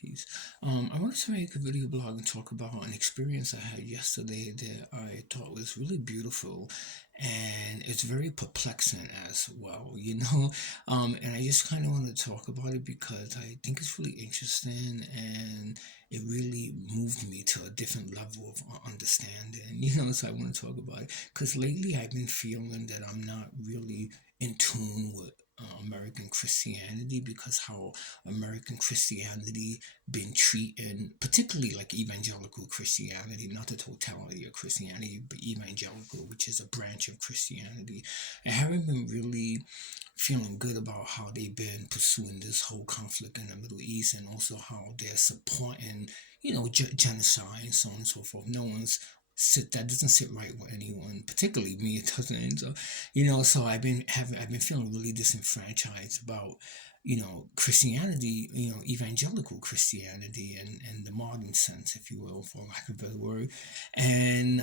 Peace. I wanted to make a video blog and talk about an experience I had yesterday that I thought was really beautiful, and it's very perplexing as well, you know. And I just kind of want to talk about it because I think it's really interesting, and it really moved me to a different level of understanding, you know. So I want to talk about it because lately I've been feeling that I'm not really in tune with American Christianity, because how American Christianity been treating, particularly like evangelical Christianity, not the totality of Christianity, but evangelical, which is a branch of Christianity. I haven't been really feeling good about how they've been pursuing this whole conflict in the Middle East, and also how they're supporting, genocide and so on and so forth. No one's that doesn't sit right with anyone, particularly me. It doesn't. So, so I've been feeling really disenfranchised about Christianity, evangelical Christianity, and the modern sense, if you will, for lack of a better word. And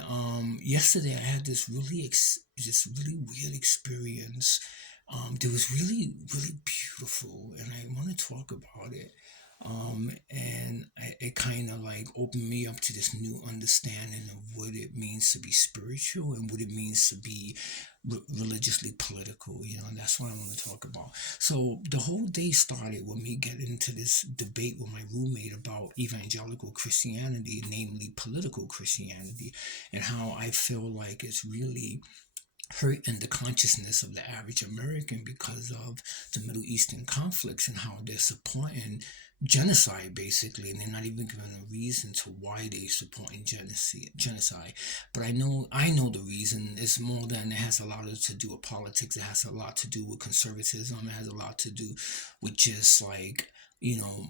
yesterday I had this really weird experience. That was really really beautiful, and I want to talk about it. It kind of like opened me up to this new understanding of what it means to be spiritual and what it means to be religiously political, and that's what I want to talk about. So the whole day started with me getting into this debate with my roommate about evangelical Christianity, namely political Christianity, and how I feel like it's really hurt in the consciousness of the average American because of the Middle Eastern conflicts and how they're supporting genocide, basically, and they're not even given a reason to why they're supporting genocide. But I know the reason is more than it has a lot to do with politics. It has a lot to do with conservatism. It has a lot to do with just like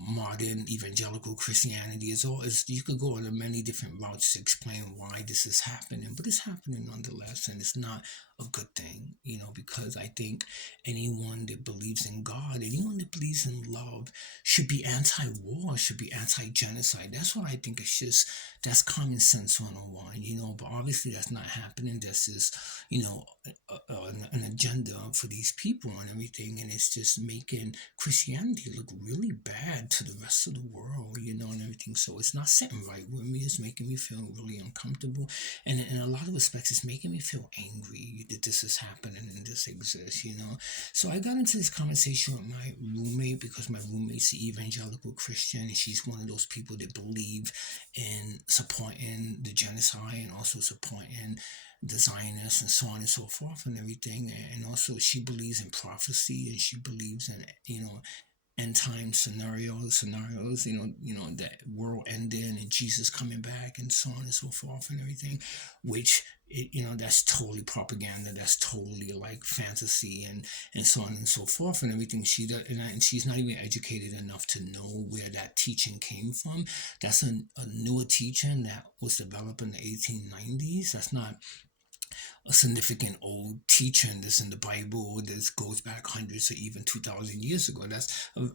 modern evangelical Christianity. Is all is You could go on many different routes to explain why this is happening, but it's happening nonetheless, and it's not a good thing, because I think anyone that believes in God, anyone that believes in love, should be anti-war, should be anti-genocide. That's what I think. That's common sense 101, but obviously that's not happening. There's this, an agenda for these people and everything, and it's just making Christianity look really bad to the rest of the world, and everything. So it's not sitting right with me. It's making me feel really uncomfortable, and in a lot of respects, it's making me feel angry that this is happening and this exists. So I got into this conversation with my roommate because my roommate's an evangelical Christian, and she's one of those people that believe in supporting the genocide and also supporting the Zionists and so on and so forth and everything. And also she believes in prophecy, and she believes in, end time scenarios, that world ending and Jesus coming back and so on and so forth and everything, which that's totally propaganda. That's totally like fantasy and so on and so forth and everything. And she's not even educated enough to know where that teaching came from. That's a newer teaching that was developed in the 1890s. That's not a significant old teaching that's in the Bible. This goes back hundreds or even 2,000 years ago. That's a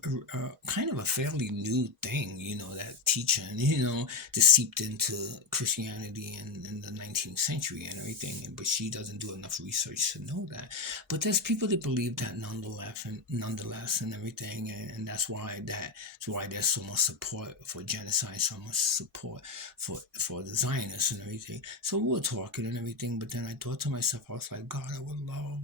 kind of a fairly new thing, that teaching, that seeped into Christianity in the 19th century and everything. But she doesn't do enough research to know that. But there's people that believe that nonetheless and everything, and that's why there's so much support for genocide, so much support for the Zionists and everything. So we were talking and everything, but then I thought to myself, I was like, God, I would love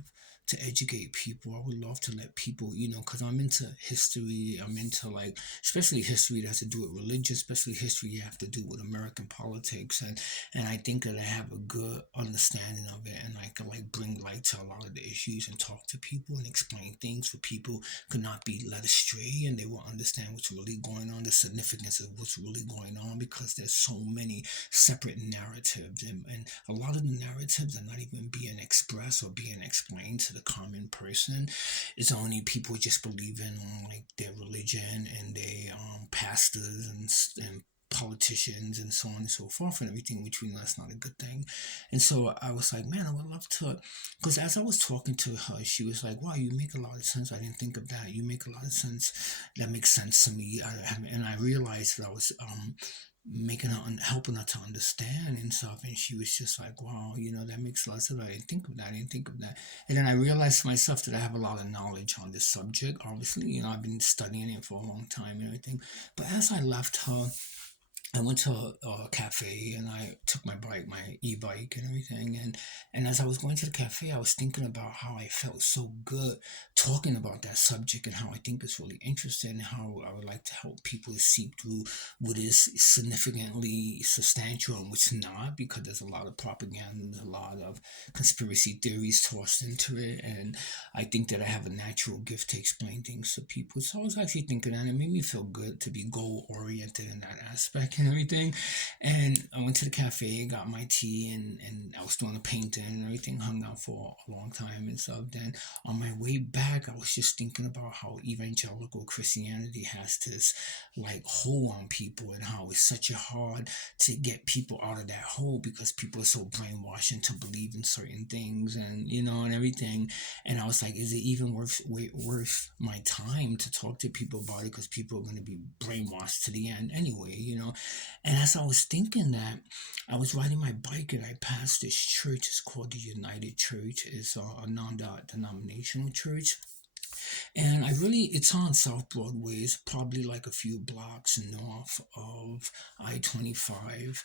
to educate people. I would love to let people, because I'm into history. I'm into like, especially history that has to do with religion, especially history you have to do with American politics. And I think that I have a good understanding of it, and I can like bring light to a lot of the issues and talk to people and explain things for people could not be led astray, and they will understand what's really going on, the significance of what's really going on, because there's so many separate narratives, and a lot of the narratives are not even being expressed or being explained to the common person. It's only people just believing in like their religion and their pastors and politicians and so on and so forth and everything, which we know that's not a good thing. And so I was like, man, I would love to, because as I was talking to her, she was like, wow, you make a lot of sense. I didn't think of that. You make a lot of sense. That makes sense to me. And I realized that I was making her, helping her to understand and stuff. And she was just like, wow, that makes a lot of sense. I didn't think of that. I didn't think of that. And then I realized for myself that I have a lot of knowledge on this subject. Obviously, I've been studying it for a long time and everything. But as I left her, I went to a cafe and I took my bike, my e-bike and everything. And as I was going to the cafe, I was thinking about how I felt so good talking about that subject and how I think it's really interesting and how I would like to help people to see through what is significantly substantial and what's not, because there's a lot of propaganda, there's a lot of conspiracy theories tossed into it. And I think that I have a natural gift to explain things to people. So I was actually thinking that it made me feel good to be goal oriented in that aspect and everything. And I went to the cafe, got my tea, and I was doing the painting and everything, hung out for a long time and stuff. Then on my way back, I was just thinking about how evangelical Christianity has this like hold on people and how it's such a hard to get people out of that hole because people are so brainwashed into believe in certain things and and everything. And I was like, is it even worth my time to talk to people about it? Because people are going to be brainwashed to the end anyway. And as I was thinking that, I was riding my bike and I passed this church. It's called the United Church. It's a non-denominational church. And it's on South Broadway. It's probably like a few blocks north of I-25.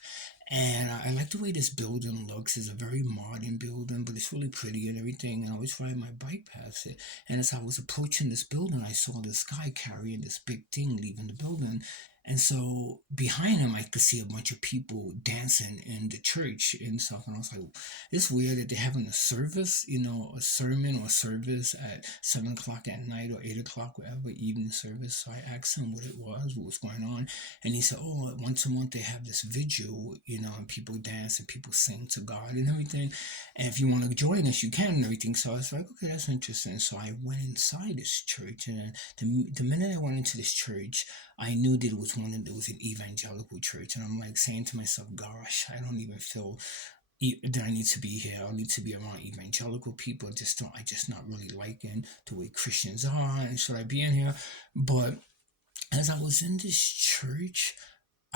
And I like the way this building looks. It's a very modern building, but it's really pretty and everything. And I was riding my bike past it. And as I was approaching this building, I saw this guy carrying this big thing leaving the building. And so behind him, I could see a bunch of people dancing in the church and stuff. And I was like, it's weird that they're having a service, a sermon or service at 7 o'clock at night or 8 o'clock, whatever, evening service. So I asked him what was going on. And he said, oh, once a month they have this vigil, and people dance and people sing to God and everything. And if you want to join us, you can and everything. So I was like, okay, that's interesting. So I went inside this church. And the minute I went into this church, I knew that it was an evangelical church. And I'm like saying to myself, gosh, I don't even feel that I need to be here. I need to be around evangelical people. I just not really liking the way Christians are. And should I be in here? But as I was in this church,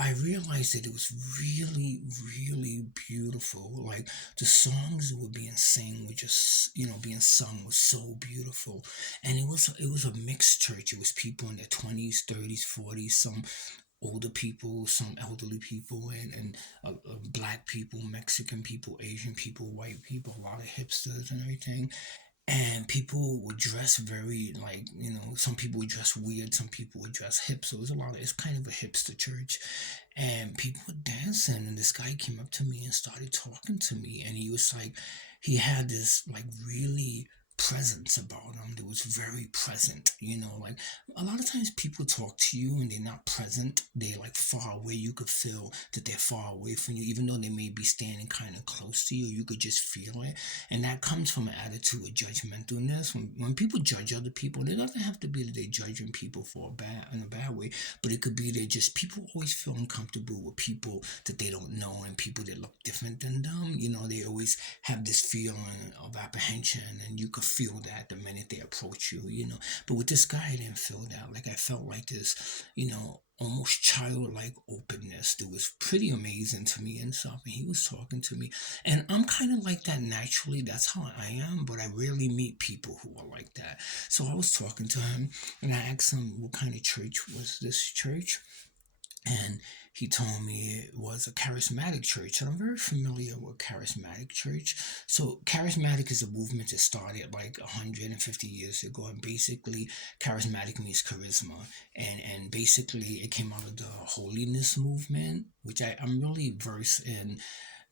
I realized that it was really, really beautiful. Like the songs that were being sung were just, being sung was so beautiful. And it was a mixed church. It was people in their 20s, 30s, 40s, some older people, some elderly people, and black people, Mexican people, Asian people, white people, a lot of hipsters and everything. And people would dress very like, some people would dress weird, some people would dress hip. So it's kind of a hipster church. And people were dancing, and this guy came up to me and started talking to me. And he was like, he had this like really presence about him that was very present. Like a lot of times people talk to you and they're not present, they're like far away. You could feel that they're far away from you, even though they may be standing kind of close to you. You could just feel it. And that comes from an attitude of judgmentalness. When people judge other people, it doesn't have to be that they're judging people in a bad way, but it could be that just people always feel uncomfortable with people that they don't know and people that look different than them. They always have this feeling of apprehension, and you could feel that the minute they approach you. But with this guy, I didn't feel that. Like I felt like this, almost childlike openness that was pretty amazing to me and stuff. And he was talking to me, and I'm kind of like that naturally. That's how I am. But I rarely meet people who are like that. So I was talking to him, and I asked him what kind of church was this church, and he told me it was a charismatic church. And I'm very familiar with charismatic church. So charismatic is a movement that started like 150 years ago. And basically charismatic means charisma. And basically it came out of the holiness movement, which I'm really versed in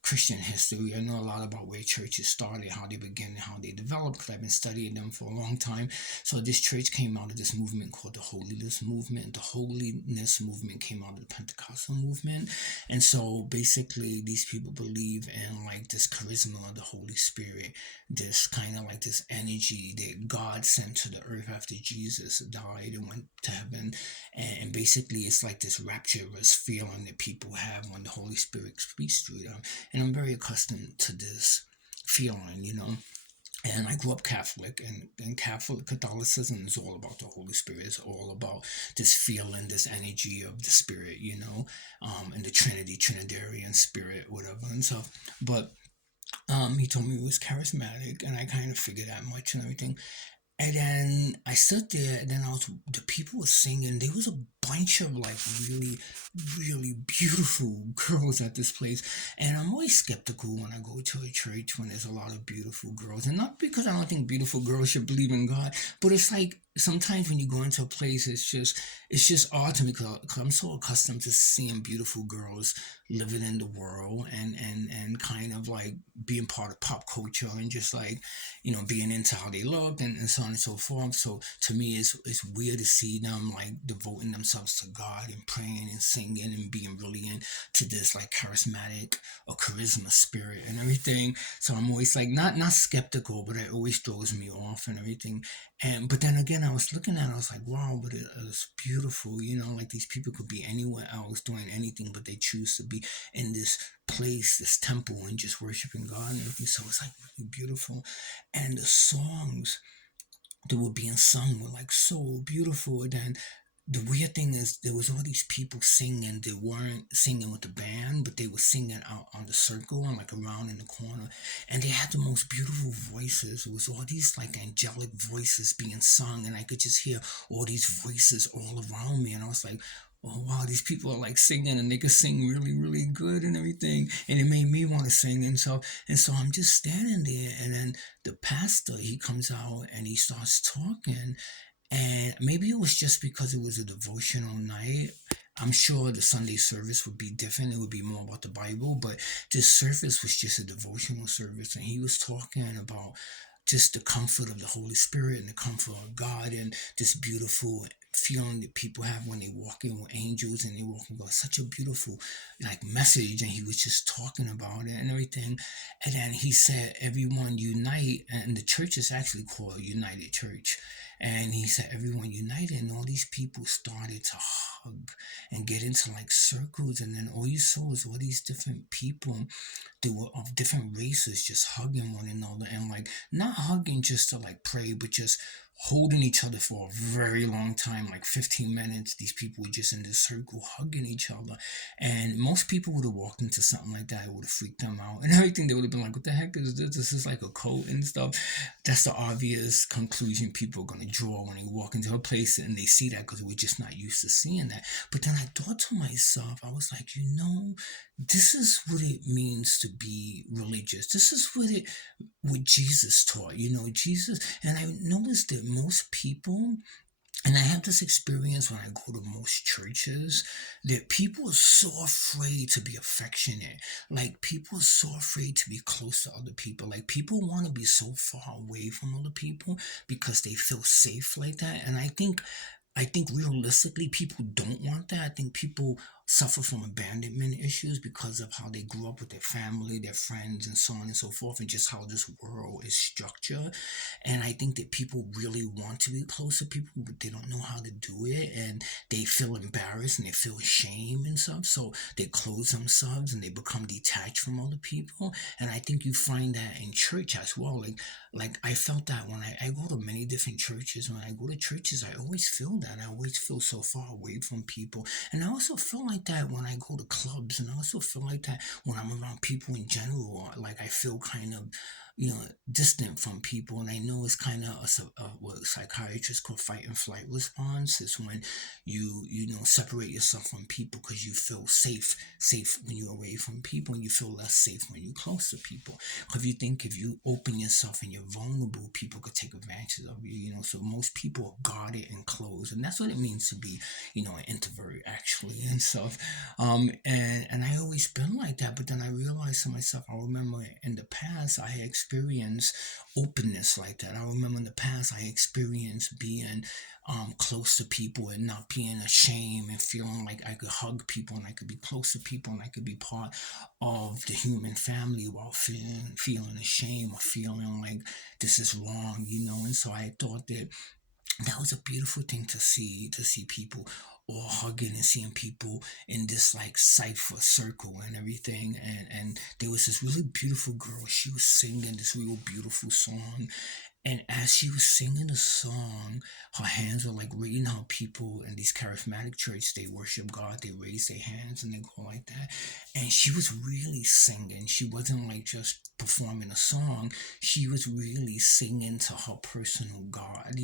Christian history. I know a lot about where churches started, how they began, and how they developed, because I've been studying them for a long time. So this church came out of this movement called the Holiness Movement. The Holiness Movement came out of the Pentecostal movement. And so basically these people believe in like this charisma of the Holy Spirit, this kind of like this energy that God sent to the earth after Jesus died and went to heaven. And basically it's like this rapturous feeling that people have when the Holy Spirit speaks through them. And I'm very accustomed to this feeling. And I grew up Catholic, and Catholicism is all about the Holy Spirit. It's all about this feeling, this energy of the Spirit, and the Trinity, Trinitarian Spirit, whatever and stuff. But he told me it was charismatic, and I kind of figured that much and everything. And then I stood there, and then the people were singing. There was a bunch of like really, really beautiful girls at this place. And I'm always skeptical when I go to a church when there's a lot of beautiful girls. And not because I don't think beautiful girls should believe in God, but it's like sometimes when you go into a place, it's just odd to me because I'm so accustomed to seeing beautiful girls living in the world and kind of like being part of pop culture and just like being into how they look and so on and so forth. So to me, it's weird to see them like devoting themselves to God and praying and singing and being really into this like charismatic or charisma spirit and everything. So I'm always like not skeptical, but it always throws me off and everything. And but then again, I was looking at it, I was like, wow, but it's beautiful. Like these people could be anywhere else doing anything, but they choose to be in this place, this temple, and just worshiping God and everything. So it's like really beautiful. And the songs that were being sung were like so beautiful. And then the weird thing is there was all these people singing. They weren't singing with the band, but they were singing out on the circle and like around in the corner. And they had the most beautiful voices. It was all these like angelic voices being sung, and I could just hear all these voices all around me. And I was like, oh wow, these people are like singing, and they could sing really, really good and everything. And it made me want to sing. And so I'm just standing there, and then the pastor, he comes out and he starts talking. And maybe it was just because it was a devotional night. I'm sure the Sunday service would be different. It would be more about the Bible, but this service was just a devotional service. And he was talking about just the comfort of the Holy Spirit and the comfort of God and this beautiful feeling that people have when they walk in with angels and they walk in with such a beautiful like message. And he was just talking about it and everything. And then he said, everyone unite. And the church is actually called United Church. And he said, everyone united, and all these people started to hug and get into like circles. And then all you saw was all these different people, they were of different races, just hugging one another, and like not hugging just to like pray, but just holding each other for a very long time, like 15 minutes. These people were just in this circle hugging each other. And most people would have walked into something like that, it would have freaked them out and everything. They would have been like, what the heck is this? This is like a cult and stuff. That's the obvious conclusion people are going to draw when they walk into a place and they see that, because we're just not used to seeing that. But then I thought to myself, I was like, this is what it means to be religious. This is what Jesus taught. Jesus. And I noticed that most people, and I have this experience when I go to most churches, that people are so afraid to be affectionate. Like people are so afraid to be close to other people. Like people want to be so far away from other people because they feel safe like that. And I think realistically, people don't want that. I think people suffer from abandonment issues because of how they grew up with their family, their friends, and so on and so forth, and just how this world is structured. And I think that people really want to be close to people, but they don't know how to do it, and they feel embarrassed and they feel shame and stuff. So they close themselves and they become detached from other people. And I think you find that in church as well. Like I felt that when I go to many different churches. When I go to churches, I always feel that. I always feel so far away from people. And I also feel like that when I go to clubs, and I also feel like that when I'm around people in general. Like I feel kind of, distant from people. And I know it's kind of what psychiatrists call fight and flight response. It's when you separate yourself from people because you feel safe when you're away from people, and you feel less safe when you're close to people. Because you think if you open yourself and you're vulnerable, people could take advantage of you. So most people are guarded and closed, and that's what it means to be, an introvert actually and stuff. And I always been like that, but then I realized to myself, I remember in the past I had experienced openness like that. I remember in the past I experienced being close to people and not being ashamed and feeling like I could hug people and I could be close to people and I could be part of the human family while feeling ashamed or feeling like this is wrong. And so I thought that was a beautiful thing to see people all hugging and seeing people in this like cipher circle and everything. And there was this really beautiful girl. She was singing this real beautiful song, and as she was singing the song, her hands were like, you know how people in these charismatic churches, they worship God, they raise their hands and they go like that. And she was really singing. She wasn't like just performing a song. She was really singing to her personal God,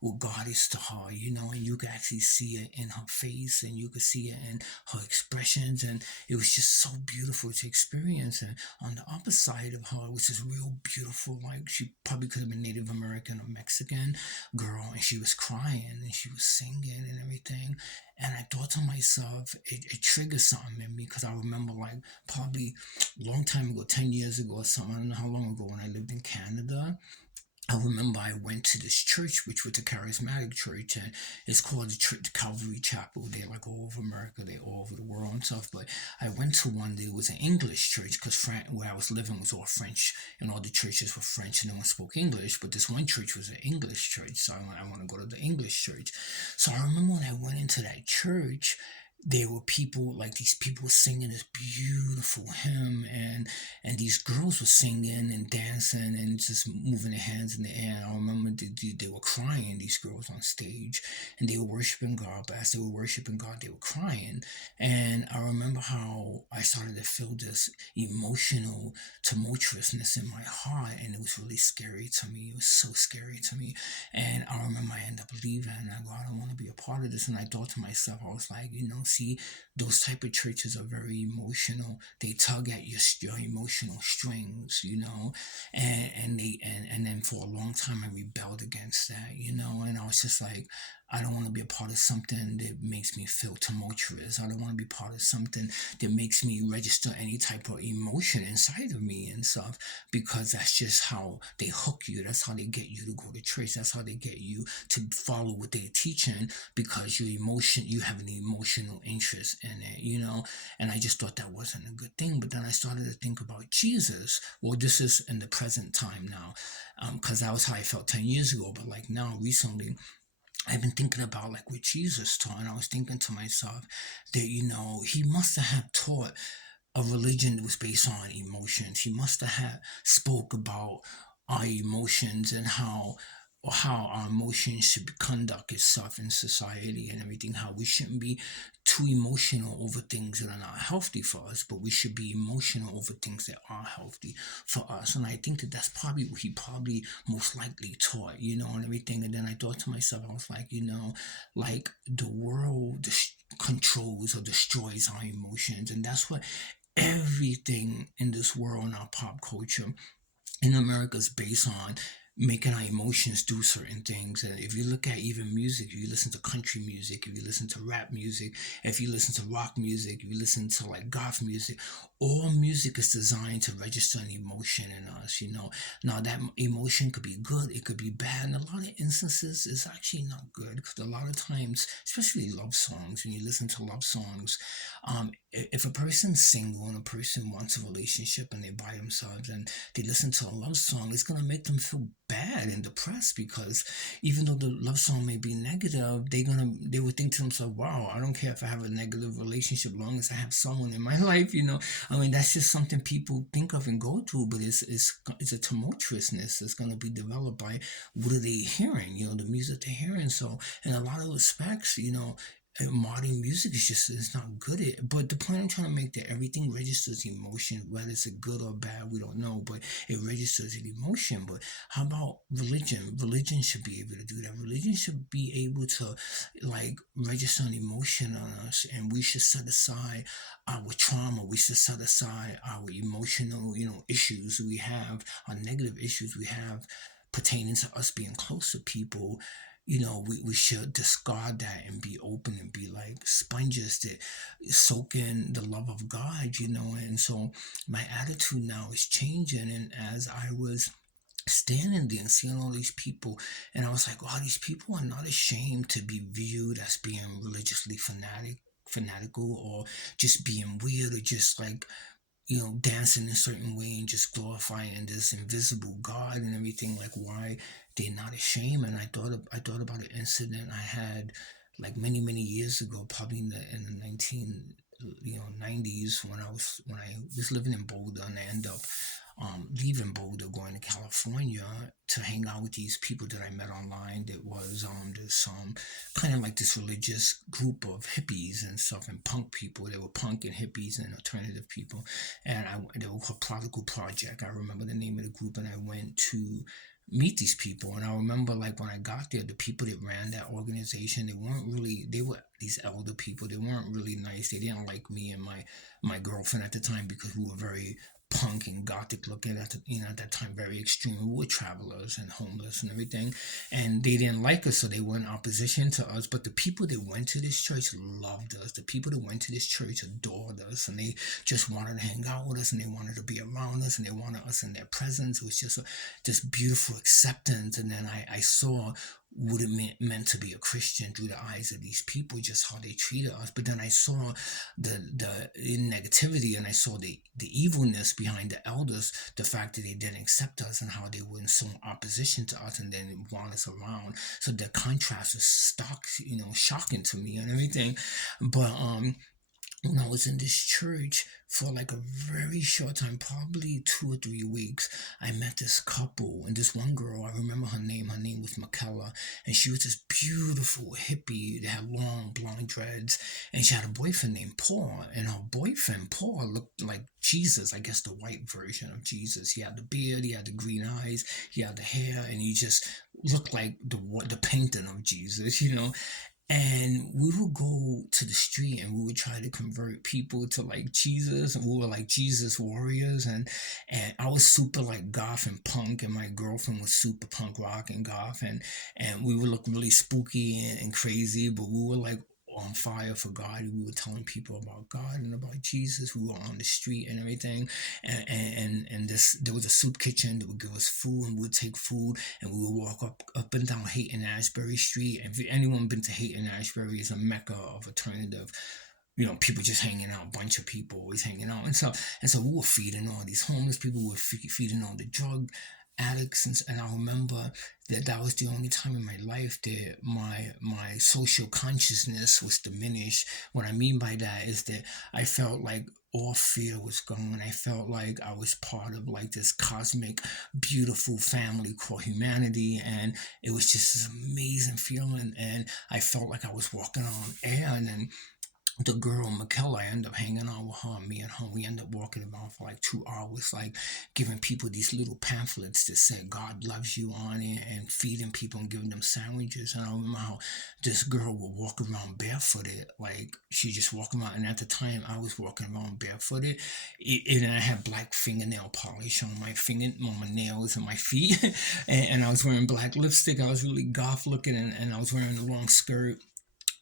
what God is to her, and you could actually see it in her face and you could see it in her expressions. And it was just so beautiful to experience. And on the upper side of her was this real beautiful, like she probably could have been Native American or Mexican girl, and she was crying and she was singing and everything. And I thought to myself, it triggered something in me because I remember like probably a long time ago, 10 years ago or something, I don't know how long ago, when I lived in Canada. I remember I went to this church, which was a charismatic church, and it's called the Calvary Chapel. They're like all over America, they're all over the world and stuff. But I went to one that was an English church because where I was living was all French, and all the churches were French, and no one spoke English. But this one church was an English church, so I want to go to the English church. So I remember when I went into that church, there were people like these people singing this beautiful hymn, and these girls were singing and dancing and just moving their hands in the air. And I remember they were crying, these girls on stage, and they were worshiping God. But as they were worshiping God, they were crying. And I remember how I started to feel this emotional tumultuousness in my heart, and it was really scary to me. It was so scary to me. And I remember I ended up leaving, and I go, I don't want to be a part of this. And I thought to myself, I was like, see, those type of churches are very emotional. They tug at your emotional strings, and then for a long time I rebelled against that, and I was just like, I don't want to be a part of something that makes me feel tumultuous. I don't want to be part of something that makes me register any type of emotion inside of me and stuff, because that's just how they hook you. That's how they get you to go to church. That's how they get you to follow what they're teaching, because you have an emotional interest in it, and I just thought that wasn't a good thing. But then I started to think about Jesus. Well, this is in the present time now, because that was how I felt 10 years ago. But like now, recently, I've been thinking about like what Jesus taught, and I was thinking to myself that, he must have had taught a religion that was based on emotions. He must have had spoke about our emotions and how our emotions should conduct itself in society and everything. How we shouldn't be too emotional over things that are not healthy for us, but we should be emotional over things that are healthy for us. And I think that that's probably what he probably most likely taught, and everything. And then I thought to myself, I was like, like the world controls or destroys our emotions, and that's what everything in this world and our pop culture in America is based on, making our emotions do certain things. And if you look at even music, if you listen to country music, if you listen to rap music, if you listen to rock music, if you listen to like goth music, all music is designed to register an emotion in us, Now that emotion could be good, it could be bad. In a lot of instances, it's actually not good, because a lot of times, especially love songs, when you listen to love songs, if a person's single and a person wants a relationship and they're by themselves and they listen to a love song, it's going to make them feel bad and depressed, because even though the love song may be negative, they would think to themselves, wow, I don't care if I have a negative relationship, long as I have someone in my life. I mean, that's just something people think of and go through, but it's a tumultuousness that's going to be developed by what are they hearing, the music they're hearing. So in a lot of respects, modern music is not good at. But the point I'm trying to make, that everything registers emotion, whether it's a good or bad, we don't know, but it registers an emotion. But how about religion? Religion should be able to do that. Religion should be able to like register an emotion on us, and we should set aside our trauma. We should set aside our emotional, issues we have, our negative issues we have pertaining to us being close to people. We should discard that and be open and be like sponges that soak in the love of God, And so my attitude now is changing. And as I was standing there and seeing all these people, and I was like, oh, these people are not ashamed to be viewed as being religiously fanatical, or just being weird, or just like, dancing in a certain way and just glorifying this invisible God and everything. Like, why they're not ashamed? And I thought about an incident I had like many years ago, probably in the 90s, when I was living in Boulder, and I ended up leaving Boulder, going to California to hang out with these people that I met online. That was this kind of like this religious group of hippies and stuff, and punk people. They were punk and hippies and alternative people, and they were called Prodigal Project. I remember the name of the group, and I went to meet these people. And I remember, like, when I got there, the people that ran that organization, they were these elder people. They weren't really nice. They didn't like me and my girlfriend at the time, because we were very punk and gothic looking at that time, very extreme. We were travelers and homeless and everything, and they didn't like us, so they were in opposition to us. But the people that went to this church loved us. The people that went to this church adored us, and they just wanted to hang out with us, and they wanted to be around us, and they wanted us in their presence. It was just this beautiful acceptance. And then I saw what it meant to be a Christian through the eyes of these people, just how they treated us. But then I saw the negativity, and I saw the evilness behind the elders, the fact that they didn't accept us, and how they were in some opposition to us, and then want us around. So the contrast was shocking to me and everything. But when I was in this church for like a very short time, probably 2 or 3 weeks, I met this couple, and this one girl, I remember her name. Her name was Michaela, and she was this beautiful hippie that had long blonde dreads, and she had a boyfriend named Paul, and her boyfriend Paul looked like Jesus, I guess the white version of Jesus. He had the beard, he had the green eyes, he had the hair, and he just looked like the painting of Jesus. And we would go to the street, and we would try to convert people to like Jesus, and we were like Jesus warriors. And I was super like goth and punk, and my girlfriend was super punk rock and goth, and we would look really spooky and crazy, but we were like on fire for God. We were telling people about God and about Jesus. We were on the street and everything. And this there was a soup kitchen that would give us food, and we would take food, and we would walk up and down Haight and Ashbury Street. And if anyone been to Haight and Ashbury, is a mecca of alternative, people just hanging out, bunch of people always hanging out. And so we were feeding all these homeless people. We were feeding all the drug addicts. And I remember that was the only time in my life that my social consciousness was diminished. What I mean by that is that I felt like all fear was gone. I felt like I was part of like this cosmic, beautiful family called humanity, and it was just this amazing feeling. And I felt like I was walking on air. And then the girl Michaela, I ended up hanging out with her. Me and her, we ended up walking around for like 2 hours, like giving people these little pamphlets that said God loves you on it, and feeding people and giving them sandwiches. And I remember how this girl would walk around barefooted, like she just walk around. And at the time, I was walking around barefooted, and I had black fingernail polish on my nails and my feet, and I was wearing black lipstick. I was really goth looking, and I was wearing a long skirt,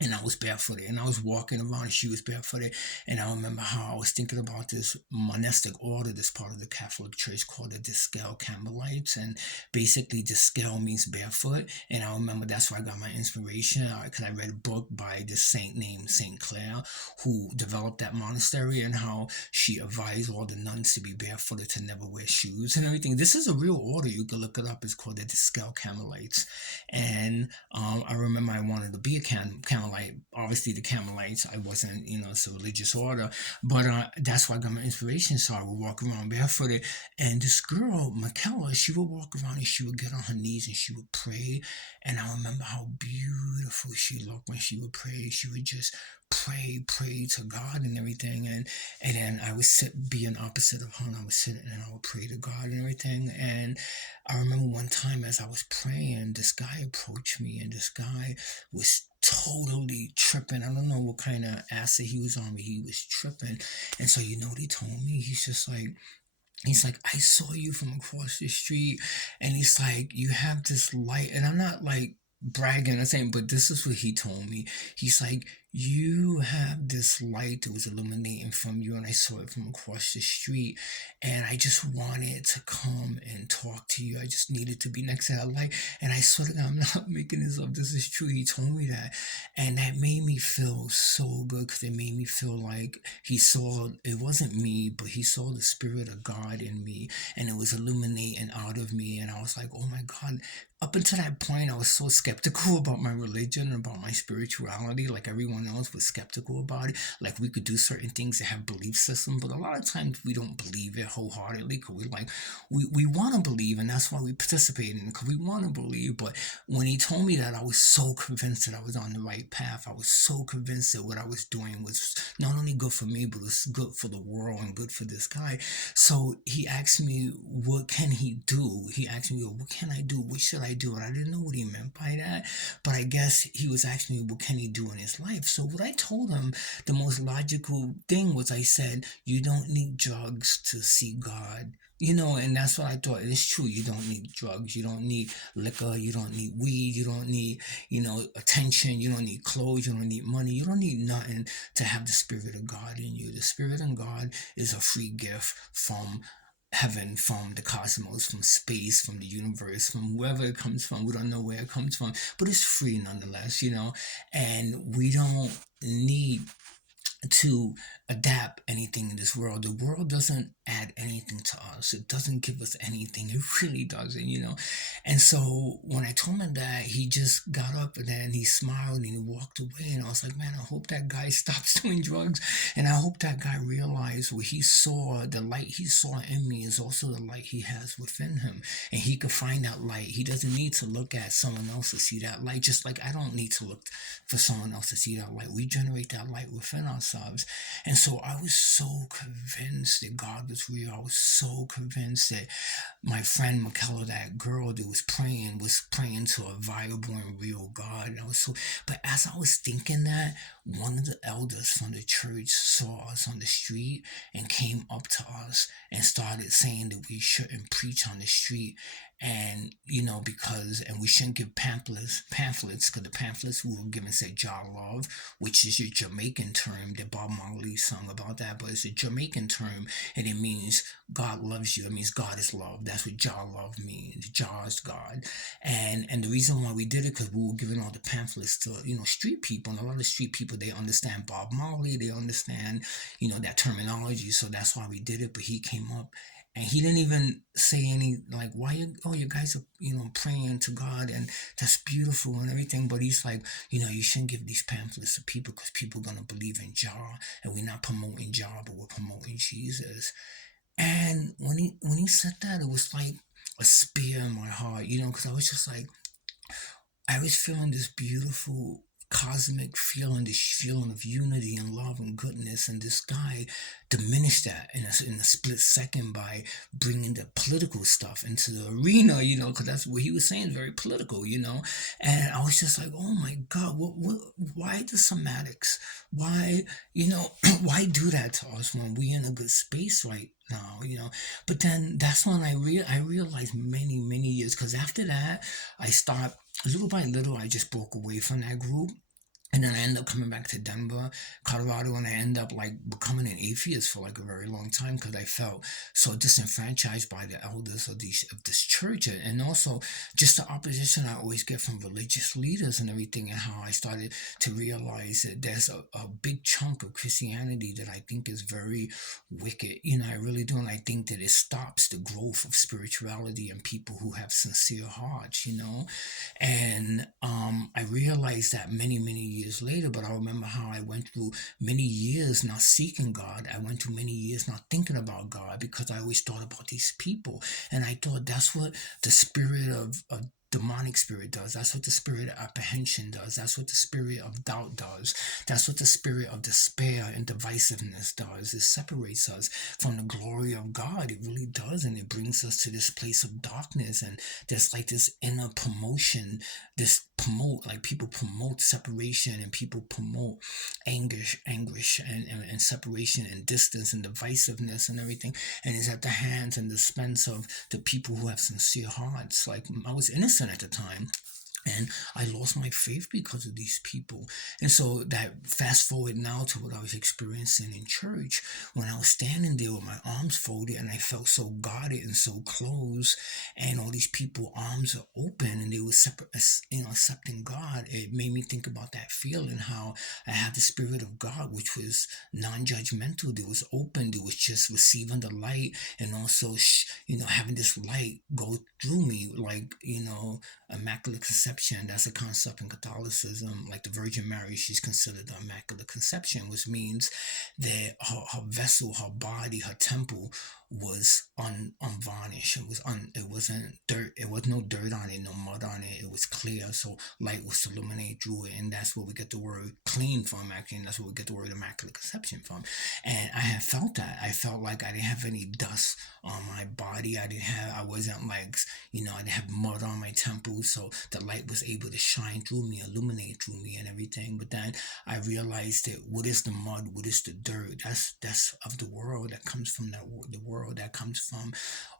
and I was barefooted, and I was walking around, and she was barefooted. And I remember how I was thinking about this monastic order, this part of the Catholic Church called the Discal Campbellites. And basically, Discal means barefoot. And I remember that's where I got my inspiration, because I read a book by this saint named Saint Clare, who developed that monastery, and how she advised all the nuns to be barefooted, to never wear shoes and everything. This is a real order. You can look it up. It's called the Discal Carmelites. And I remember I wanted to be a Carmelite. Obviously, the Carmelites, I wasn't, it's a religious order, but that's why I got my inspiration. So I would walk around barefooted, and this girl, Michaela, she would walk around, and she would get on her knees, and she would pray. And I remember how beautiful she looked when she would pray. She would just pray to God and everything. And then I would being opposite of her, and I would sit and I would pray to God and everything. And I remember one time as I was praying, this guy approached me, and this guy was totally tripping. I don't know what kind of acid he was on, but he was tripping. And so, what he told me? He's like, I saw you from across the street, and he's like, you have this light. And I'm not like bragging or saying, but this is what he told me. He's like, you have this light that was illuminating from you, and I saw it from across the street, and I just wanted to come and talk to you. I just needed to be next to that light, and I swear to God, I'm not making this up. This is true. He told me that, and that made me feel so good because it made me feel like he saw it wasn't me, but he saw the spirit of God in me, and it was illuminating out of me, and I was like, oh my God. Up until that point, I was so skeptical about my religion and about my spirituality. Like everyone else was skeptical about it. Like we could do certain things and have belief system, but a lot of times we don't believe it wholeheartedly because we want to believe, and that's why we participate in it because we want to believe. But when he told me that, I was so convinced that I was on the right path. I was so convinced that what I was doing was not only good for me, but it was good for the world and good for this guy. So he asked me, what can he do? He asked me, what can I do? What should I do? And I didn't know what he meant by that. But I guess he was asking me, what can he do in his life? So what I told him, the most logical thing was I said, you don't need drugs to see God. And that's what I thought. It's true. You don't need drugs. You don't need liquor. You don't need weed. You don't need, attention. You don't need clothes. You don't need money. You don't need nothing to have the Spirit of God in you. The Spirit of God is a free gift from heaven, from the cosmos, from space, from the universe, from wherever it comes from. We don't know where it comes from, but it's free nonetheless. And we don't need to adapt anything in this world. The world doesn't add anything to us. It doesn't give us anything. It really doesn't. And so when I told him that, he just got up and then he smiled and he walked away. And I was like, man, I hope that guy stops doing drugs. And I hope that guy realized what he saw, the light he saw in me is also the light he has within him. And he could find that light. He doesn't need to look at someone else to see that light. Just like I don't need to look for someone else to see that light. We generate that light within ourselves. And so I was so convinced that God was real. I was so convinced that my friend Michaela, that girl that was praying to a viable and real God. And I was so, but as I was thinking that, one of the elders from the church saw us on the street and came up to us and started saying that we shouldn't preach on the street. And because we shouldn't give pamphlets because the pamphlets we were given said Jah love, which is a Jamaican term that Bob Marley sung about that, but it's a Jamaican term and it means God loves you. It means God is love. That's what Jah love means. Jah is God. And the reason why we did it because we were giving all the pamphlets to street people, and a lot of street people, they understand Bob Marley, they understand that terminology, so that's why we did it. But he came up and he didn't even say any like, why you guys are praying to God, and that's beautiful and everything. But he's like, you shouldn't give these pamphlets to people because people are gonna believe in Jah, and we're not promoting Jah, but we're promoting Jesus. And when he said that, it was like a spear in my heart, because I was just like, I was feeling this beautiful cosmic feeling, this feeling of unity and love and goodness, and this guy diminished that in a split second by bringing the political stuff into the arena, because that's what he was saying, very political. And I was just like, oh my God, why the somatics? Why, why do that to us when we in a good space right now? But then that's when I realized many years, because after that, I stopped little by little. I just broke away from that group. And then I ended up coming back to Denver, Colorado, and I ended up like becoming an atheist for like a very long time because I felt so disenfranchised by the elders of this church, and also just the opposition I always get from religious leaders and everything, and how I started to realize that there's a big chunk of Christianity that I think is very wicked. I really do, and I think that it stops the growth of spirituality and people who have sincere hearts. And I realized that many years later, but I remember how I went through many years not seeking God. I went through many years not thinking about God because I always thought about these people. And I thought that's what the spirit of demonic spirit does. That's what the spirit of apprehension does. That's what the spirit of doubt does. That's what the spirit of despair and divisiveness does. It separates us from the glory of God. It really does. And it brings us to this place of darkness. And there's like this inner promotion, like people promote separation, and people promote anguish and separation and distance and divisiveness and everything. And it's at the hands and the expense of the people who have sincere hearts. Like I was innocent at the time, And I lost my faith because of these people. And so that fast forward now to what I was experiencing in church when I was standing there with my arms folded and I felt so guarded and so close, and all these people arms are open and they were separate, accepting God. It made me think about that feeling, how I had the spirit of God, which was non-judgmental. It was open. It was just receiving the light, and also, having this light go through me, like, immaculate conception. That's a concept in Catholicism. Like the Virgin Mary, she's considered the immaculate conception, which means that her vessel, her body, her temple was unvarnished. It wasn't dirt. It was no dirt on it, no mud on it. It was clear. So light was to illuminate through it. And that's where we get the word clean from, actually. And that's where we get the word immaculate conception from. And I had felt that. I felt like I didn't have any dust on my body. I wasn't like, I didn't have mud on my temples, so the light was able to shine through me, illuminate through me, and everything. But then I realized that what is the mud, what is the dirt? That's of the world. That comes from the world. That comes from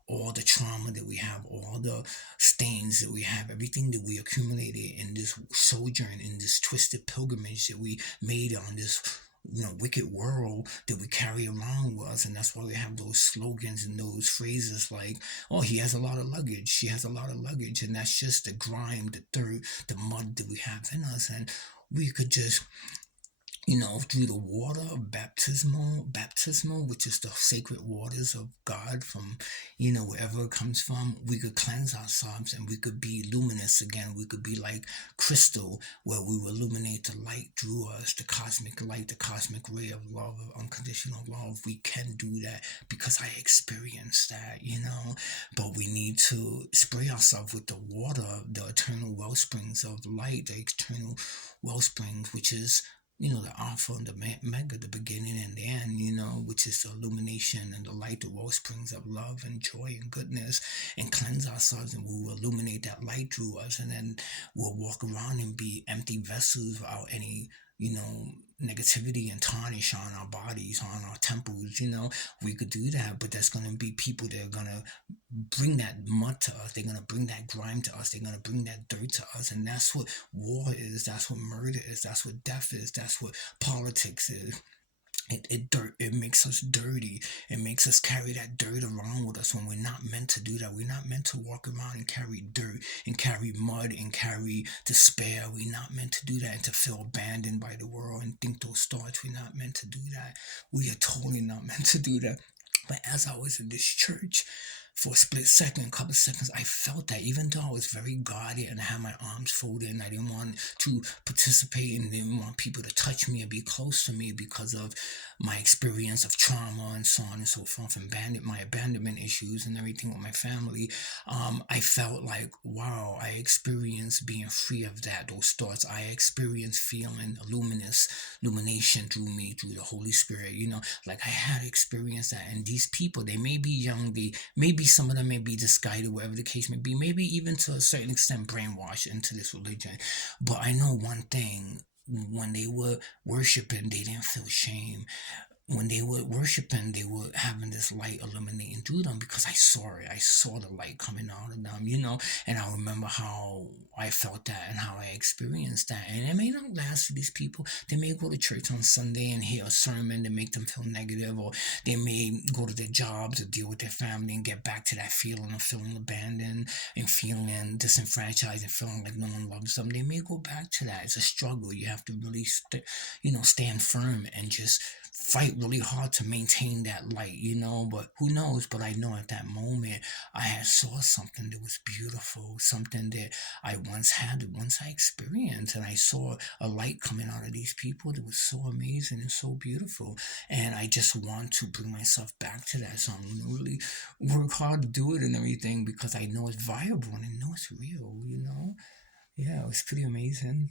all the trauma that we have, all the stains that we have, everything that we accumulated in this sojourn, in this twisted pilgrimage that we made on this wicked world that we carry around with us. And that's why we have those slogans and those phrases like, oh, he has a lot of luggage, she has a lot of luggage. And that's just the grime, the dirt, the mud that we have in us. And we could just, through the water of baptismal, which is the sacred waters of God from, wherever it comes from, we could cleanse ourselves and we could be luminous again. We could be like crystal, where we will illuminate the light through us, the cosmic light, the cosmic ray of love, of unconditional love. We can do that because I experienced that, but we need to spray ourselves with the water, the eternal well springs of light, the eternal well springs, which is the Alpha and the Omega, the beginning and the end, which is the illumination and the light, the well springs of love and joy and goodness, and cleanse ourselves, and we will illuminate that light through us, and then we'll walk around and be empty vessels without any, negativity and tarnish on our bodies, on our temples. We could do that, but there's going to be people that are going to bring that mud to us. They're going to bring that grime to us. They're going to bring that dirt to us. And that's what war is. That's what murder is. That's what death is. That's what politics is. It makes us dirty. It makes us carry that dirt around with us when we're not meant to do that. We're not meant to walk around and carry dirt and carry mud and carry despair. We're not meant to do that, and to feel abandoned by the world and think those thoughts. We're not meant to do that. We are totally not meant to do that. But as I was in this church, for a split second, a couple of seconds, I felt that, even though I was very guarded and I had my arms folded and I didn't want to participate and didn't want people to touch me or be close to me because of my experience of trauma and so on and so forth, and my abandonment issues and everything with my family. I felt like, wow, I experienced being free of those thoughts. I experienced feeling illumination through me, through the Holy Spirit, like I had experienced that. And these people, they may be young, maybe some of them may be misguided, whatever the case may be, maybe even to a certain extent brainwashed into this religion. But I know one thing: when they were worshiping, they didn't feel shame. When they were worshiping, they were having this light illuminating through them, because I saw it. I saw the light coming out of them, and I remember how I felt that and how I experienced that. And it may not last for these people. They may go to church on Sunday and hear a sermon to make them feel negative, or they may go to their jobs to deal with their family and get back to that feeling of feeling abandoned and feeling disenfranchised and feeling like no one loves them. They may go back to that. It's a struggle. You have to really, stand firm and just fight really hard to maintain that light, but who knows? But I know at that moment I had saw something that was beautiful, something that I once I experienced, and I saw a light coming out of these people that was so amazing and so beautiful. And I just want to bring myself back to that. So I'm going to really work hard to do it and everything, because I know it's viable and I know it's real. Yeah, it was pretty amazing.